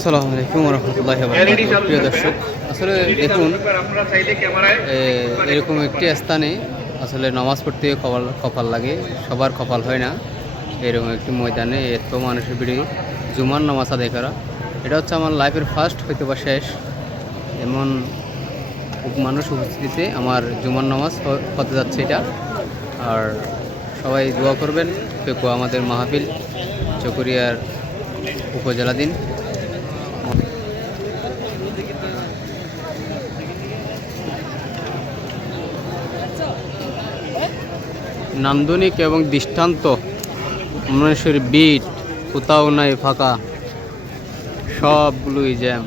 আসসালামু আলাইকুম রহমতুল্লাহ প্রিয় দর্শক, আসলে দেখুন এরকম একটি স্থানে আসলে নামাজ পড়তে কপাল কপাল লাগে, সবার কপাল হয় না। এরকম একটি ময়দানে এত মানুষের ভিড়ে জুমার নামাজ আদায় করা। এটা হচ্ছে আমার লাইফের ফার্স্ট হয়তো বা শেষ। এমন মানুষ উপস্থিতিতে আমার জুমার নামাজ হতে যাচ্ছে এটা। আর সবাই দোয়া করবেন পেকু আমাদের মাহফিল, চকরিয়ার উপজেলাধীন। নান্দনিক এবং দৃষ্টান্ত। মানুষের বিট, কোথাও নাই ফাঁকা। সবগুলোই জ্যাম।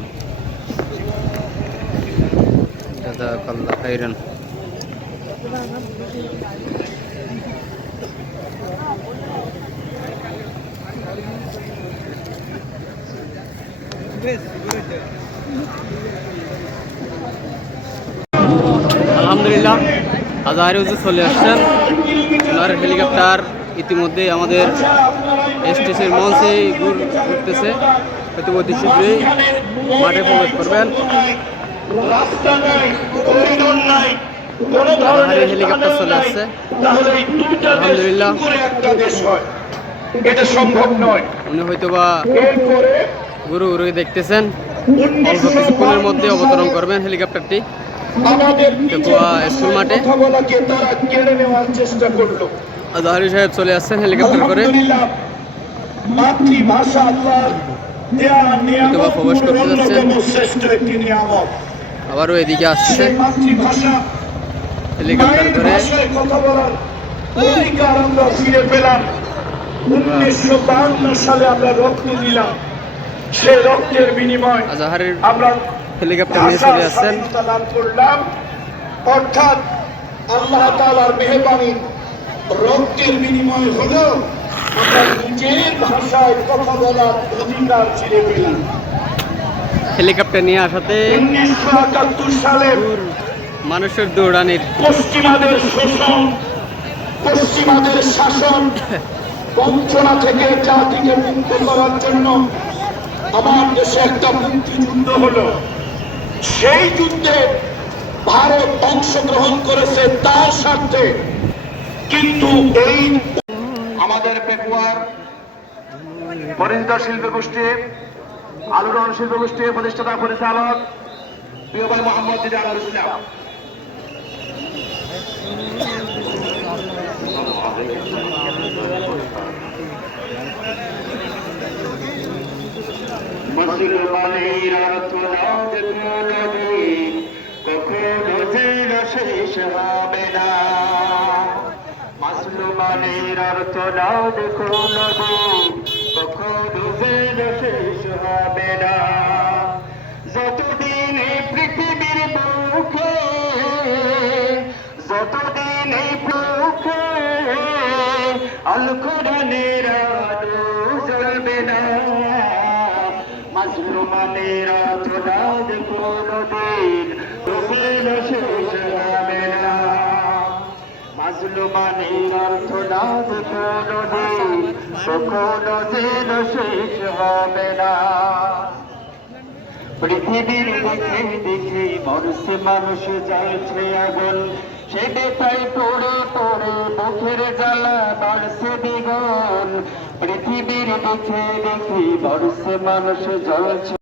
আলহামদুলিল্লাহ আজহারি হুজুর চলে আসছেন। ওনার হেলিকপ্টার ইতিমধ্যে আমাদের স্টেশনের মঞ্চে ঘুর- ঘুরতেছে। হয়তো অতি শীঘ্রই মাঠে প্রবেশ করবেন। হেলিকপ্টার চলে আসছে। আলহামদুলিল্লাহ। এটা সম্ভব নয়। উনি হয়তোবা এরপরে গুরু গুরু দেখতেছেন। অল্প কিছুক্ষণের মধ্যে অবতরণ করবেন হেলিকপ্টারটি। স্কুল মাঠে। আজহারি সাহেব চলে আসছেন হেলিকপ্টার করে। প্রবেশ করতে যাচ্ছে। আবারও এদিকে আসছে। হেলিকপ্টার করে। ফিরে পেলাম। উনিশশো সালে আমরা রক্ত দিলাম। সে রক্তের বিনিময় আজহারের আমরা হেলিকপ্টার নিয়ে চলে আসছেন। অর্থাৎ আল্লাহ তাআলার মেহরবানি রক্তের বিনিময় হলো আমরা নিজের ভাষায় কথা বলার অধিকার ছেড়ে পেলাম। হেলিকপ্টার নিয়ে আসাতে উনিশশো একাত্তর সালে মানুষের দৌড়ানির পশ্চিমাদের শোষণ পশ্চিমাদের শাসন বঞ্চনা থেকে জাতিকে মুক্ত করার জন্য আমার দেশে একটা মুক্তিযুদ্ধ হলো। সেই যুদ্ধে ভারত অংশগ্রহণ করেছে তার স্বার্থে। কিন্তু এই আমাদের পেকুয়ার পরিচিত শিল্পী গোষ্ঠী, আলোড়ন শিল্প গোষ্ঠীর প্রতিষ্ঠাতা, পরিচালক, প্রিয় মোহাম্মদ শেষ হবে না মুসলমানের অর্থ নাও দেখো নবী কখনো শেষ হবে না যতদিন এই পৃথিবীর বুকে, যতদিন এই বুকে আল কোরআনের আলো জ্বলবে না। মাজলুমানেরা তোরাদ কোনদিন রুবেল শেষ হবে না। মাজলুমানের অর্থ নাদ কোনদিন কখনো পৃথিবীর দেখে দেখে মরছে মানুষ জ্বলছে আগুন। সেটে তাই পড়ে পড়ে মুখের জ্বালা বাড়ছে দ্বিগুণ। পৃথিবীর দেখে দেখে মরছে মানুষ জ্বলছে।